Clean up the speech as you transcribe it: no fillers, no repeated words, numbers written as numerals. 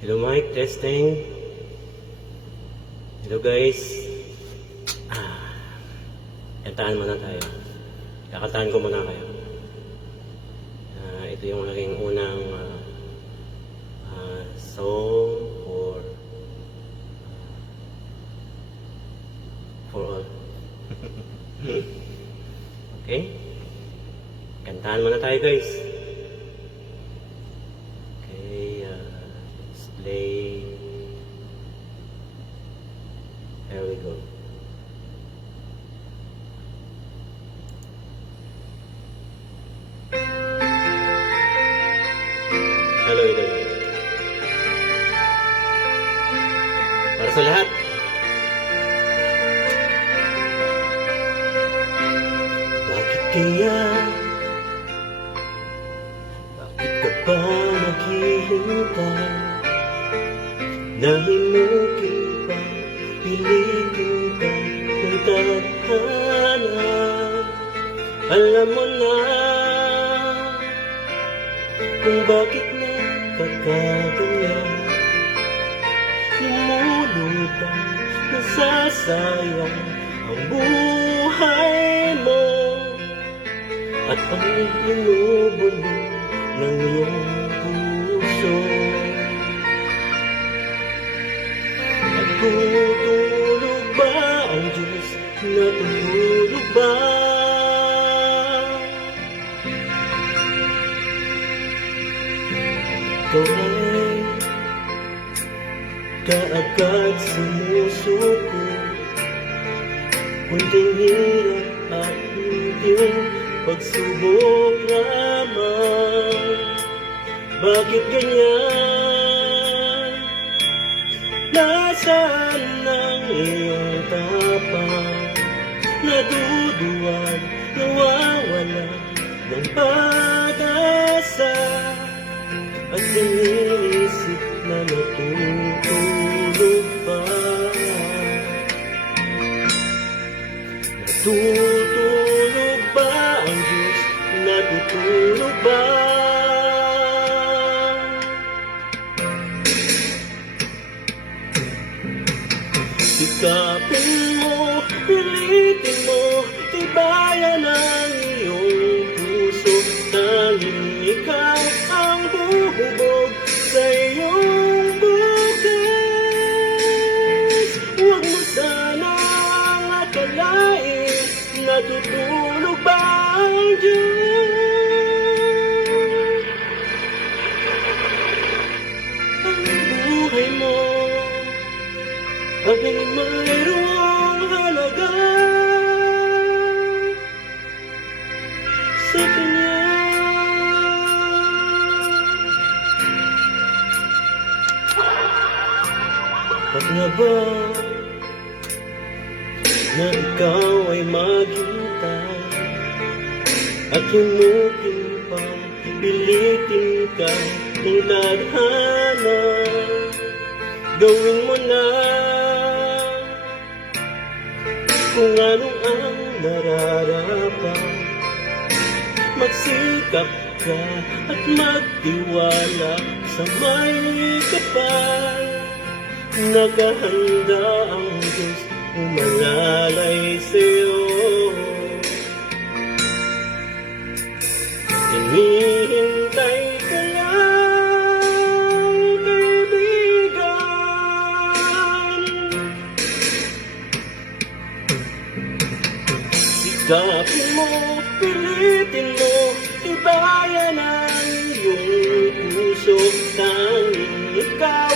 Hello mic, testing. Hello guys. Kantaan muna tayo. Kakataan ko muna kayo. Ito yung aking unang song for all. Okay? Kantaan muna tayo guys. Okay, let's play. Here we go. Hello, hello. Para sa lahat. Bakit kaya? Bakit ka pa naghihintay? Nahimukin pa, pilitin ka ng tadhana. Alam mo na kung bakit nagkakaganyan. Lumulutang, nasasayang ang buhay mo, at ang binubulong ng iyong puso. Natutulog ba ang Diyos? Natutulog ba? Ikaw ay kaagad sumusuko, kunting hirap at kunting pagsubok lamang. Bakit ganyan? Nasaan ang iyong tapang? Naduduwag, nawawala ng pag-asa, at iniisip na natutulog pa. Natutulog ba ang Diyos? Natutulog ba? Sikapin mo, pilitin mo, tibayan ang iyong puso. Tanging ikaw ang buhubog sa iyong bukas. Huwag mo sanang akalain, natutulog ba ang Diyos? Ang buhay mo ay mayroong halaga sa Kanya. Bakit nga ba na ikaw ay maghintay at humukin pa, pilitin ka ng tadhana? Gawin mo na kung anong ang nararapat. Magsikap ka at magtiwala sa may kapal. Nakahanda ang Diyos umalalay sa'yo. Hinihintay ka lang, kaibigan. Sikapin mo, pilitin mo, tibayan ang iyong puso. Tanging ikaw